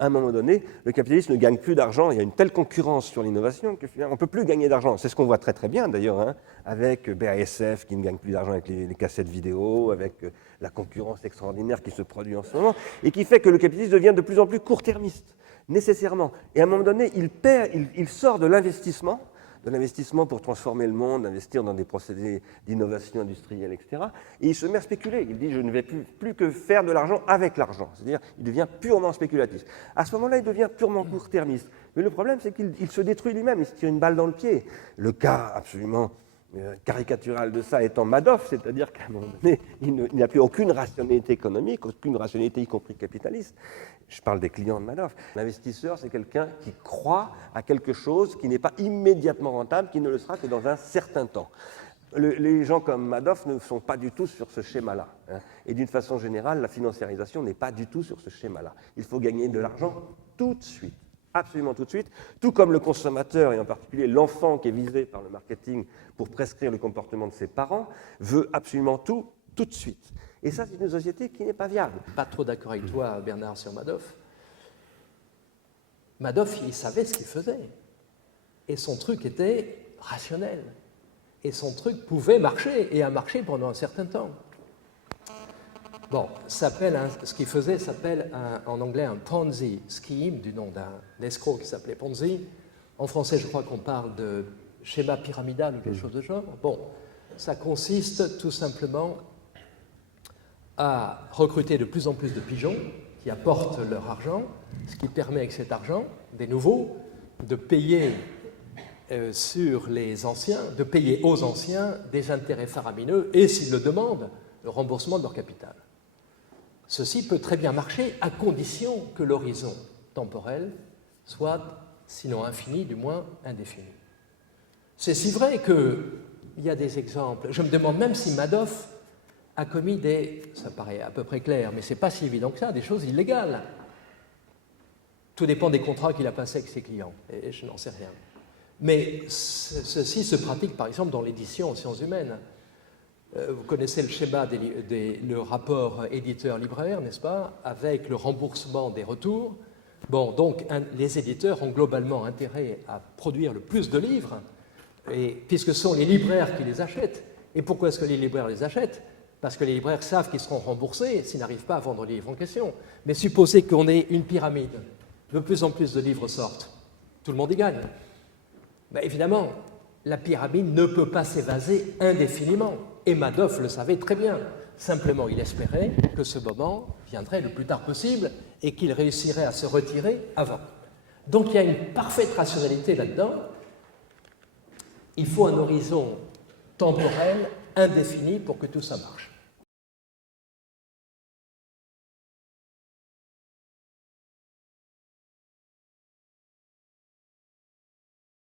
À un moment donné, le capitalisme ne gagne plus d'argent, il y a une telle concurrence sur l'innovation que finalement on ne peut plus gagner d'argent. C'est ce qu'on voit très très bien d'ailleurs, hein, avec BASF qui ne gagne plus d'argent avec les cassettes vidéo, avec la concurrence extraordinaire qui se produit en ce moment, et qui fait que le capitalisme devient de plus en plus court-termiste, nécessairement. Et à un moment donné, il sort de l'investissement pour transformer le monde, investir dans des procédés d'innovation industrielle, etc. Et il se met à spéculer. Il dit, je ne vais plus que faire de l'argent avec l'argent. C'est-à-dire, il devient purement spéculatif. À ce moment-là, il devient purement court-termiste. Mais le problème, c'est qu'il se détruit lui-même, il se tire une balle dans le pied. Le cas absolument caricatural de ça étant Madoff, c'est-à-dire qu'à un moment donné, il n'a plus aucune rationalité économique, aucune rationalité y compris capitaliste. Je parle des clients de Madoff. L'investisseur, c'est quelqu'un qui croit à quelque chose qui n'est pas immédiatement rentable, qui ne le sera que dans un certain temps. Les gens comme Madoff ne sont pas du tout sur ce schéma-là. Hein. Et d'une façon générale, la financiarisation n'est pas du tout sur ce schéma-là. Il faut gagner de l'argent tout de suite. Absolument tout de suite, tout comme le consommateur, et en particulier l'enfant qui est visé par le marketing pour prescrire le comportement de ses parents, veut absolument tout de suite. Et ça, c'est une société qui n'est pas viable. Pas trop d'accord avec toi, Bernard, sur Madoff. Madoff, il savait ce qu'il faisait. Et son truc était rationnel. Et son truc pouvait marcher, et a marché pendant un certain temps. Bon, ce qu'il faisait s'appelle en anglais un Ponzi scheme, du nom d'un escroc qui s'appelait Ponzi. En français, je crois qu'on parle de schéma pyramidal ou quelque chose de genre. Bon, ça consiste tout simplement à recruter de plus en plus de pigeons qui apportent leur argent, ce qui permet avec cet argent, des nouveaux, de payer sur les anciens, de payer aux anciens des intérêts faramineux et, s'ils le demandent, le remboursement de leur capital. Ceci peut très bien marcher à condition que l'horizon temporel soit, sinon infini, du moins indéfini. C'est si vrai qu'il y a des exemples. Je me demande même si Madoff a commis ça paraît à peu près clair, mais ce n'est pas si évident que ça, des choses illégales. Tout dépend des contrats qu'il a passés avec ses clients, et je n'en sais rien. Mais ceci se pratique par exemple dans l'édition en sciences humaines. Vous connaissez le schéma, le rapport éditeur-libraire, n'est-ce pas, avec le remboursement des retours. Bon, donc les éditeurs ont globalement intérêt à produire le plus de livres, puisque ce sont les libraires qui les achètent. Et pourquoi est-ce que les libraires les achètent? Parce que les libraires savent qu'ils seront remboursés s'ils n'arrivent pas à vendre les livres en question. Mais supposez qu'on ait une pyramide, de plus en plus de livres sortent, tout le monde y gagne. Ben évidemment, la pyramide ne peut pas s'évaser indéfiniment. Et Madoff le savait très bien. Simplement, il espérait que ce moment viendrait le plus tard possible et qu'il réussirait à se retirer avant. Donc il y a une parfaite rationalité là-dedans. Il faut un horizon temporel indéfini pour que tout ça marche.